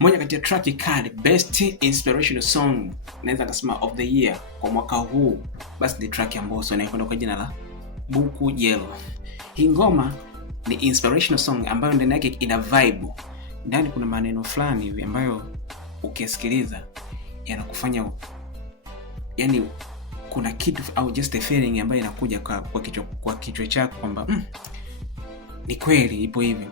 Moja kati ya track kali, best inspirational song naweza kusema of the year kwa mwaka huu, basi ni track ya Mbosso inayokwenda kwa jina la Buku Jelo. Hii ngoma ni inspirational song ambayo ndani yake ina vibe. Ndani kuna maneno fulani hivi ambayo ukisikiliza yanakufanya, yani kuna kitu au just a feeling ambayo inakuja kwa kichwa chako kwamba ni kweli ipo hivi.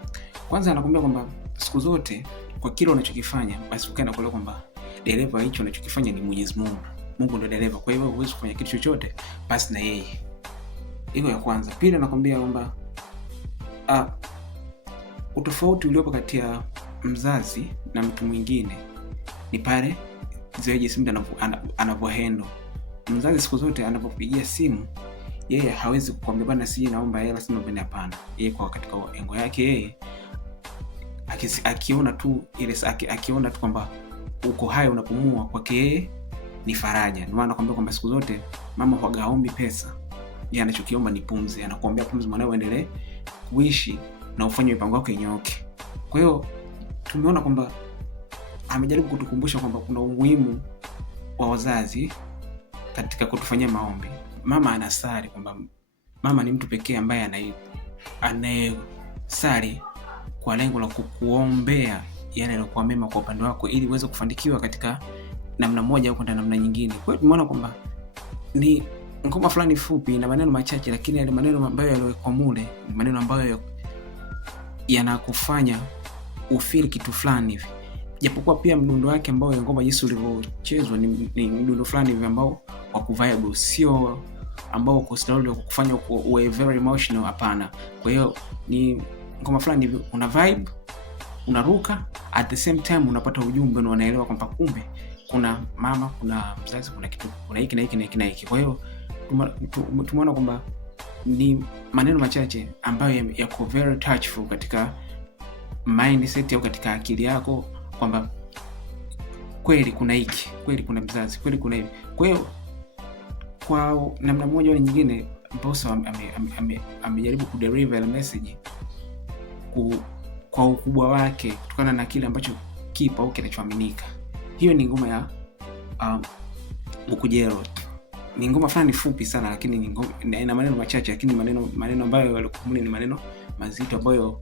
Kwanza anakuambia kwamba siku zote kwa kile unachokifanya basi ukaenda kuelewa kwamba dereva hicho unachokifanya ni Mwenyezi Mungu. Mungu ndio dereva. Kwa hivyo huwezi kufanya kitu chochote basi na yeye. Hiyo ya kwanza. Pili anakuambia kwamba utofauti uliopo kati ya mzazi na mtu mwingine ni pale zaidi simu anavyohandle. Mzazi siku zote anapopigia simu yeye hawezi kukwambia bana sije naomba hela sina bana, hapana. Yeye kwa katika engo yake yeye akiona tu ile akiona tu kwamba uko hai unapumua, kwake yeye ni faraja. Ndio maana anakuambia kwamba siku zote mama hagaombi pesa, yeye anachokiomba ni pumzi. Anakuambia pumzi mwanao endelee kuishi na ufanye mipango yako inyooke. Kwa hiyo tumeona kwamba amejaribu kutukumbusha kwamba kuna umuhimu wa wazazi katika kutufanyia maombi. Mama anasali kwamba mama ni mtu pekee ambaye anayesali kwa lengo la kukuombea yale yanayokuwa mema kwa upande wako ili uweze kufanikiwa katika namna moja au namna nyingine. Kwa hiyo tumeona kwamba ni ngoma fulani fupi na maneno machache, lakini yale maneno ambayo yalikuwa mule ni maneno ambayo yanakufanya ufeel kitu fulani hivi. Japokuwa pia mdundo wake ambao ngoma jinsi ulivyochezwa ni mdundo fulani hivi ambao wa kuvibe, sio ambao uko slowly kukufanya uwe very emotional, hapana. Kwa hiyo ni ngoma fulani hivi una vibe, unaruka, at the same time unapata ujumbe na unaelewa kwamba kumbe kuna mama, kuna mzazi, kuna kitu, kuna hiki na hiki na hiki na hiki. Kwa hiyo tumeona kwamba ni maneno machache ambayo yako very touchful katika mindset au katika akili yako kwamba kweli kuna hiki, kweli kuna mzazi, kweli kuna hivi. Kwa hiyo kwa namna moja au nyingine Mbosso amejaribu kudeliver a message kwa ukubwa wake kutokana na kile ambacho kipo au kinachoaminika. Hiyo ni ngoma ya Buku Jelo. Ni ngoma fulani fupi sana, lakini ni ngoma ina maneno machache, lakini maneno ambayo yalikuwa ni maneno mazito ambayo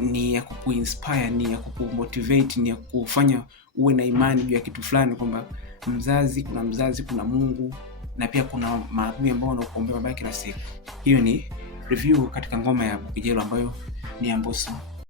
ni ya kukuinspire, ni ya kukumotivate, ni ya kufanya uwe na imani juu ya kitu fulani kwamba kuna mzazi, kuna Mungu na pia kuna maadui ambao wanakuombea mabaya kila siku. Hiyo ni review katika ngoma ya Buku Jelo ambayo ni ya Mbosso.